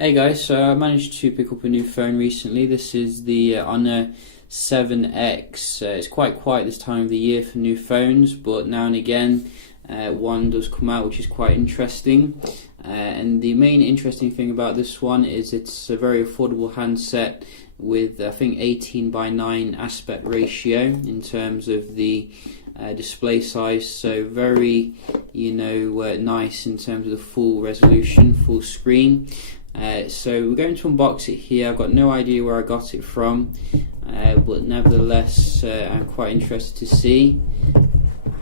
Hey guys, so I managed to pick up a new phone recently. This is the Honor 7X. It's quite quiet this time of the year for new phones, but now and again one does come out which is quite interesting. And the main interesting thing about this one is it's a very affordable handset with I think 18:9 aspect ratio in terms of the display size, so very nice in terms of the full resolution, full screen. So we're going to unbox it here. I've got no idea where I got it from, but nevertheless I'm quite interested to see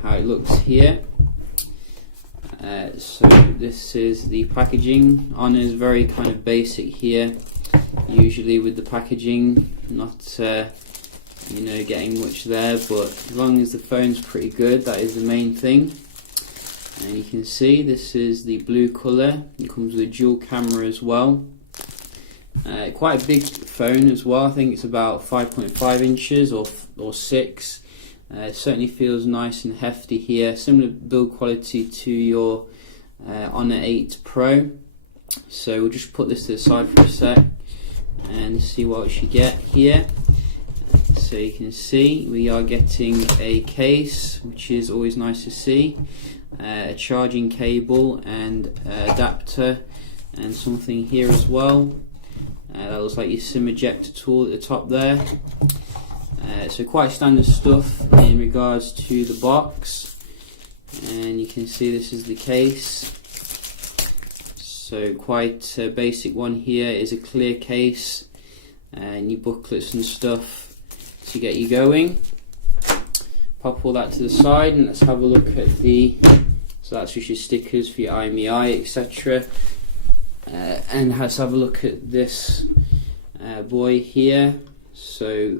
how it looks here. So this is the packaging. Honor is very kind of basic here, usually with the packaging, not getting much there, but as long as the phone's pretty good, that is the main thing. And you can see this is the blue colour. It comes with a dual camera as well. Quite a big phone as well. I think it's about 5.5 inches or 6. It certainly feels nice and hefty here. Similar build quality to your Honor 8 Pro. So we'll just put this to the side for a sec and see what we should get here. So you can see we are getting a case, which is always nice to see. A charging cable and adapter and something here as well. That looks like your SIM ejector tool at the top there. So quite standard stuff in regards to the box, and you can see this is the case. So quite a basic one here is a clear case and your booklets and stuff to get you going. Pop all that to the side and let's have a look at so that's just your stickers for your IMEI, etc. And let's have a look at this boy here. So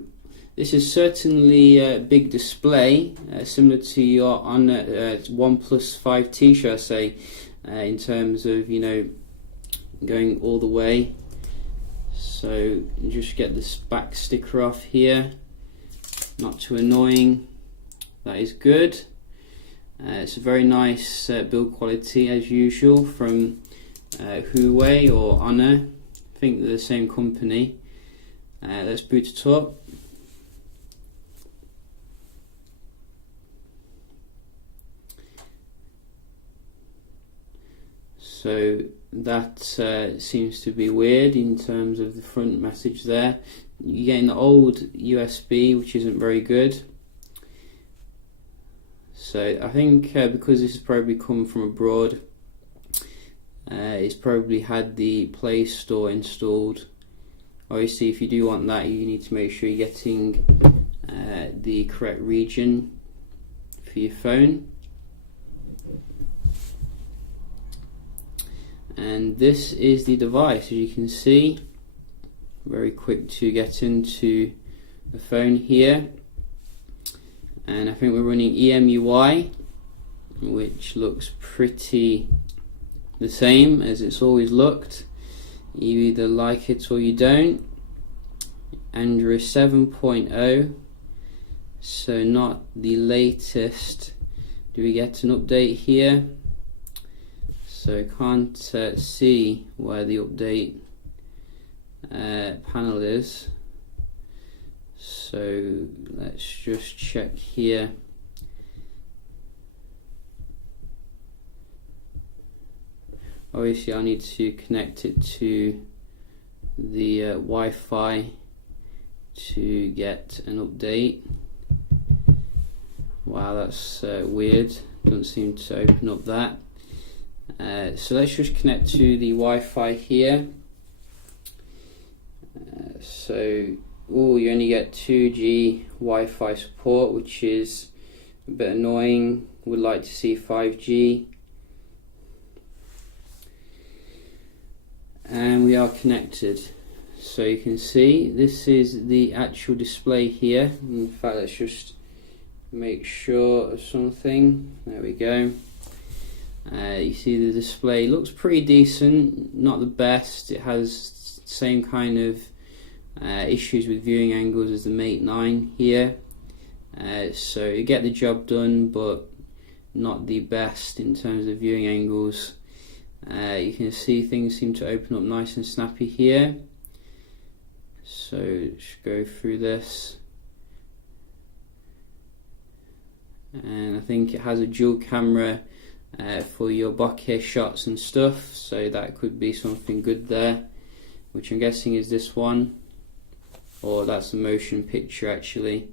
this is certainly a big display, similar to your OnePlus 5T, should I say, in terms of going all the way. So just get this back sticker off here, not too annoying. That is good. It's a very nice build quality as usual from Huawei or Honor. I think they're the same company. Let's boot it up. So that seems to be weird in terms of the front message there. You're getting the old USB, which isn't very good. So I think because this has probably come from abroad, it's probably had the Play Store installed. Obviously, if you do want that, you need to make sure you're getting the correct region for your phone. And this is the device, as you can see. Very quick to get into the phone here. And I think we're running EMUI, which looks pretty the same as it's always looked. You either like it or you don't. Android 7.0, so not the latest. Do we get an update here? So can't see where the update panel is. So let's just check here. Obviously I need to connect it to the Wi-Fi to get an update. Wow, that's weird. Doesn't seem to open up that. So let's just connect to the Wi-Fi here. You only get 2G Wi-Fi support, which is a bit annoying. Would like to see 5G. And we are connected. So you can see this is the actual display here. In fact, let's just make sure of something. There we go. You see the display looks pretty decent, not the best. It has the same kind of issues with viewing angles as the Mate 9 here. So you get the job done, but not the best in terms of viewing angles. You can see things seem to open up nice and snappy here. So just go through this, and I think it has a dual camera for your bokeh shots and stuff, so that could be something good there, which I'm guessing is this one, or that's a motion picture actually.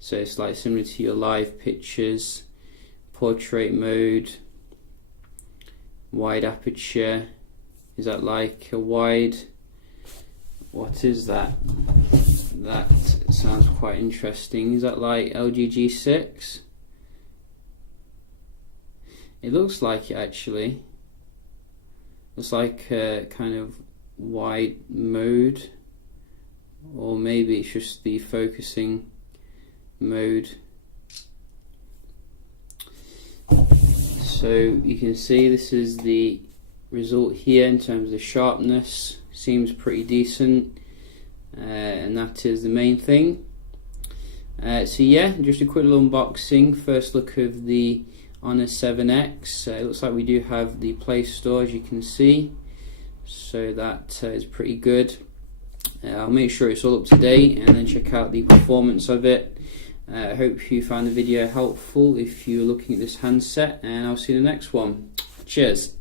So it's like similar to your live pictures, portrait mode, wide aperture. Is that like a wide, what is that? That sounds quite interesting. Is that like LG-G6? It looks like it actually. Looks like a kind of wide mode, or maybe it's just the focusing mode. So you can see this is the result here in terms of the sharpness. Seems pretty decent, and that is the main thing. So yeah, just a quick little unboxing. First look of the Honor 7X. It looks like we do have the Play Store, as you can see, so that is pretty good. I'll make sure it's all up to date and then check out the performance of it. I hope you found the video helpful if you're looking at this handset, and I'll see you in the next one. Cheers.